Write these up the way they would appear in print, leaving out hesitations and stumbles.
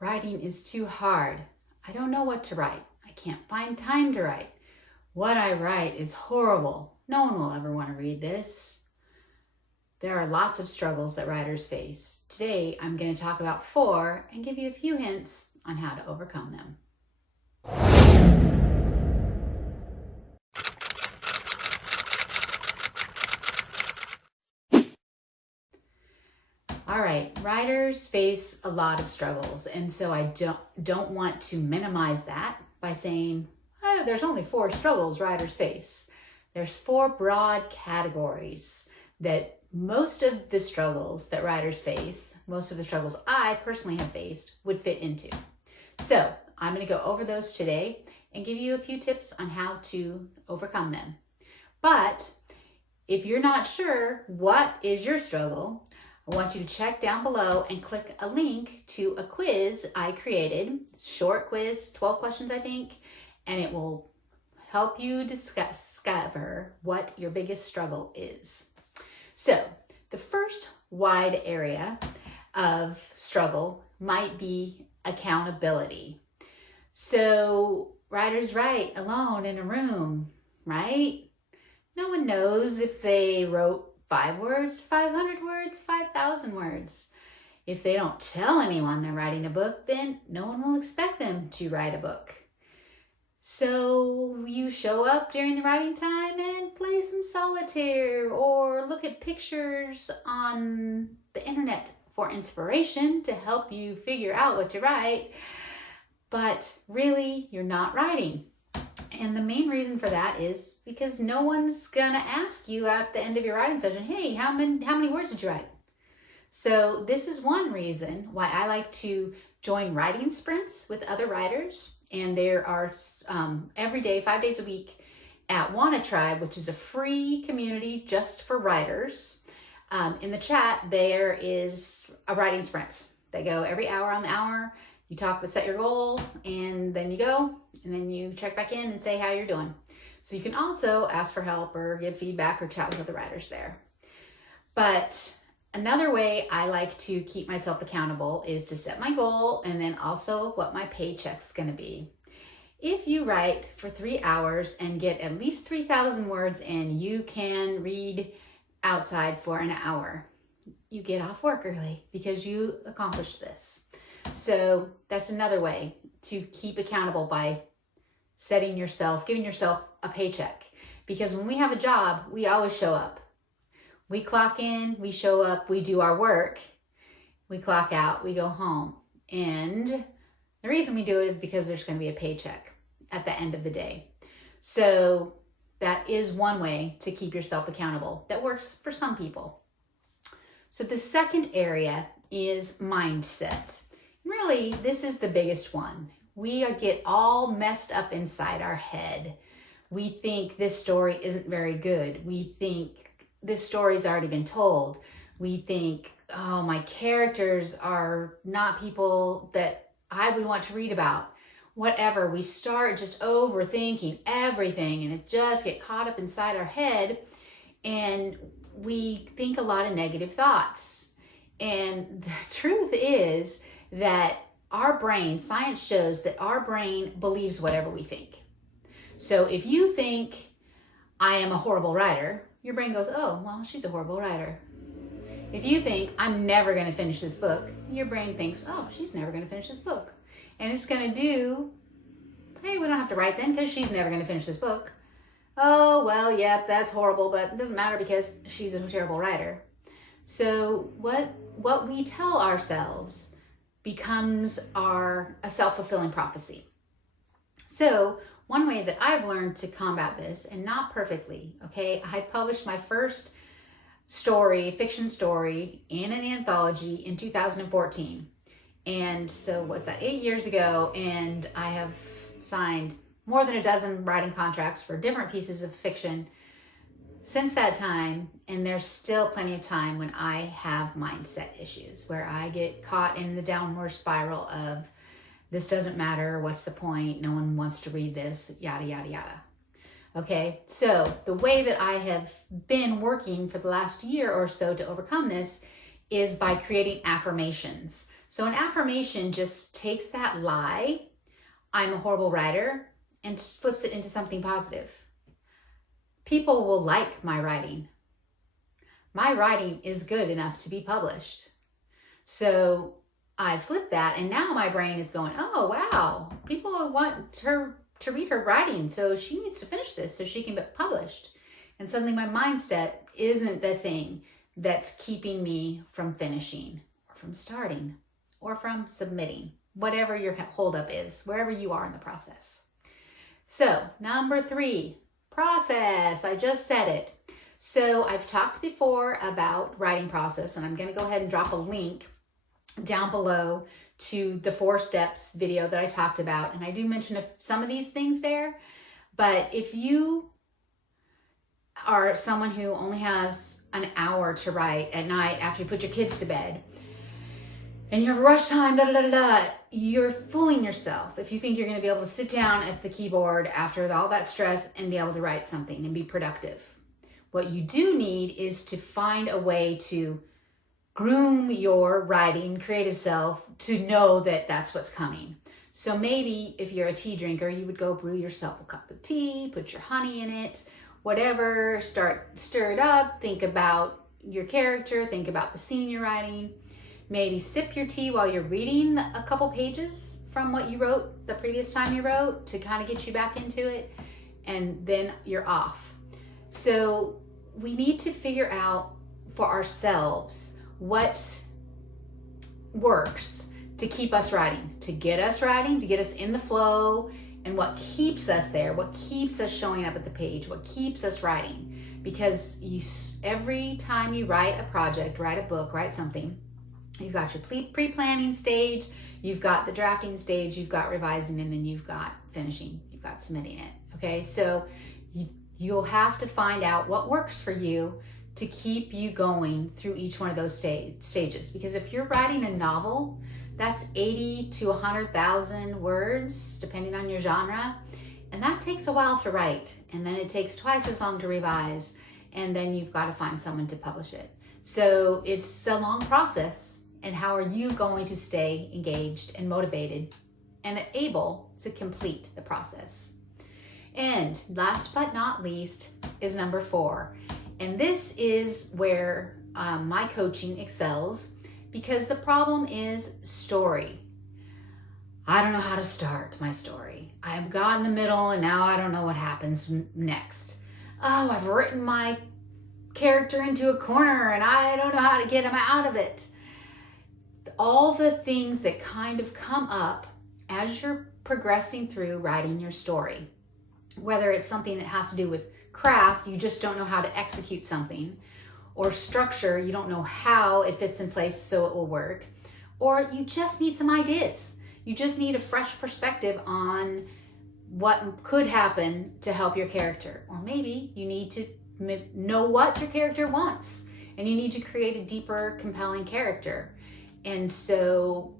Writing is too hard. I don't know what to write. I can't find time to write. What I write is horrible. No one will ever want to read this. There are lots of struggles that writers face. Today, I'm going to talk about 4 and give you a few hints on how to overcome them. All right, writers face a lot of struggles, and so I don't want to minimize that by saying, oh, there's only 4 struggles writers face. There's 4 broad categories that most of the struggles that writers face, most of the struggles I personally have faced, would fit into. So I'm going to go over those today and give you a few tips on how to overcome them. But if you're not sure what is your struggle, I want you to check down below and click a link to a quiz I created. It's a short quiz, 12 questions I think, and it will help you discover what your biggest struggle is. So the first wide area of struggle might be accountability. So writers write alone in a room, right? No one knows if they wrote 5 words, 500 words, 5,000 words. If they don't tell anyone they're writing a book, then no one will expect them to write a book. So you show up during the writing time and play some solitaire or look at pictures on the internet for inspiration to help you figure out what to write. But really, you're not writing. And the main reason for that is because no one's gonna ask you at the end of your writing session, hey, how many words did you write? So this is one reason why I like to join writing sprints with other writers. And there are every day, 5 days a week at Wanna Tribe, which is a free community just for writers. In the chat, there is a writing sprint. They go every hour on the hour. You talk, set your goal, and then you go, and then you check back in and say how you're doing. So you can also ask for help or give feedback or chat with other writers there. But another way I like to keep myself accountable is to set my goal and then also what my paycheck's gonna be. If you write for 3 hours and get at least 3,000 words in, you can read outside for an hour. You get off work early because you accomplished this. So that's another way to keep accountable by giving yourself a paycheck. Because when we have a job, we always show up. We clock in, we show up, we do our work, we clock out, we go home. And the reason we do it is because there's going to be a paycheck at the end of the day. So that is one way to keep yourself accountable. That works for some people. So the second area is mindset. Really, this is the biggest one. We get all messed up inside our head. We think this story isn't very good. We think this story's already been told. We think, oh, my characters are not people that I would want to read about. Whatever, we start just overthinking everything and it just gets caught up inside our head and we think a lot of negative thoughts. And the truth is that our brain, science shows that our brain believes whatever we think. So if you think, I am a horrible writer, your brain goes, oh, well, she's a horrible writer. If you think, I'm never going to finish this book, your brain thinks, oh, she's never going to finish this book. And it's going to do, hey, we don't have to write then because she's never going to finish this book. Oh, well, yep, that's horrible, but it doesn't matter because she's a terrible writer. So what we tell ourselves becomes a self-fulfilling prophecy. So one way that I've learned to combat this, and not perfectly, okay, I published my first fiction story in an anthology in 2014. And so what's that, 8 years ago, and I have signed more than a dozen writing contracts for different pieces of fiction since that time, and there's still plenty of time when I have mindset issues where I get caught in the downward spiral of this doesn't matter, what's the point, no one wants to read this, yada, yada, yada. Okay, so the way that I have been working for the last year or so to overcome this is by creating affirmations. So an affirmation just takes that lie, I'm a horrible writer, and just flips it into something positive. People will like my writing. My writing is good enough to be published. So I flipped that, and now my brain is going, oh, wow, people want her to read her writing, so she needs to finish this so she can get published. And suddenly my mindset isn't the thing that's keeping me from finishing or from starting or from submitting, whatever your holdup is, wherever you are in the process. So number 3, process. I just said it. So I've talked before about writing process, and I'm going to go ahead and drop a link down below to the 4 steps video that I talked about. And I do mention some of these things there, but if you are someone who only has an hour to write at night after you put your kids to bed, and you have rush time, you're fooling yourself if you think you're going to be able to sit down at the keyboard after all that stress and be able to write something and be productive. What you do need is to find a way to groom your writing creative self to know that that's what's coming. So maybe if you're a tea drinker, you would go brew yourself a cup of tea, put your honey in it, whatever, stir it up, think about your character, think about the scene you're writing. Maybe sip your tea while you're reading a couple pages from what you wrote the previous time you wrote to kind of get you back into it, and then you're off. So we need to figure out for ourselves what works to keep us writing, to get us in the flow, and what keeps us there, what keeps us showing up at the page, what keeps us writing. Because every time you write a project, write a book, write something, you've got your pre-planning stage, you've got the drafting stage, you've got revising, and then you've got finishing, you've got submitting it. Okay, so you'll have to find out what works for you to keep you going through each one of those stages. Because if you're writing a novel, that's 80 to 100,000 words, depending on your genre. And that takes a while to write. And then it takes twice as long to revise. And then you've got to find someone to publish it. So it's a long process. And how are you going to stay engaged and motivated and able to complete the process? And last but not least is number 4. And this is where my coaching excels, because the problem is story. I don't know how to start my story. I've got in the middle and now I don't know what happens next. Oh, I've written my character into a corner and I don't know how to get him out of it. All the things that kind of come up as you're progressing through writing your story. Whether it's something that has to do with craft, you just don't know how to execute something, or structure, you don't know how it fits in place so it will work, or you just need some ideas. You just need a fresh perspective on what could happen to help your character. Or maybe you need to know what your character wants, and you need to create a deeper, compelling character. And so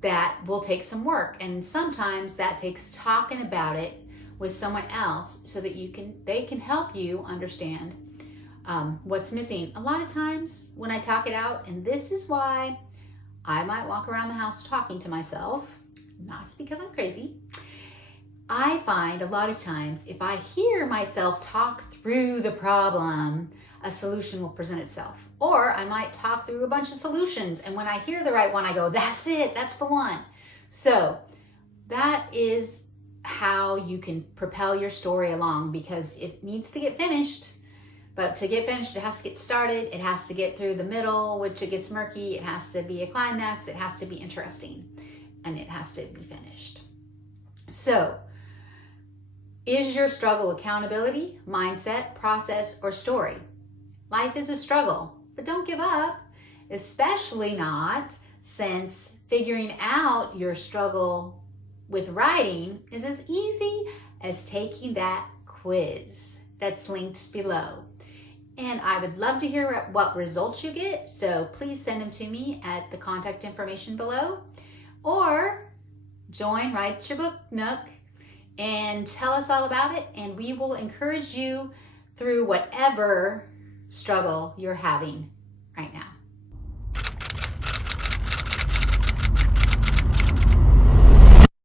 that will take some work, and sometimes that takes talking about it with someone else so that they can help you understand what's missing. A lot of times when I talk it out, and this is why I might walk around the house talking to myself, not because I'm crazy. I find a lot of times if I hear myself talk through the problem, a solution will present itself. Or I might talk through a bunch of solutions, and when I hear the right one, I go, that's it, that's the one. So that is how you can propel your story along, because it needs to get finished. But to get finished, it has to get started. It has to get through the middle, which it gets murky. It has to be a climax. It has to be interesting, and it has to be finished. So, is your struggle accountability, mindset, process, or story? Life is a struggle, but don't give up, especially not since figuring out your struggle with writing is as easy as taking that quiz that's linked below. And I would love to hear what results you get, so please send them to me at the contact information below, or join Write Your Book Nook and tell us all about it, and we will encourage you through whatever struggle you're having right now.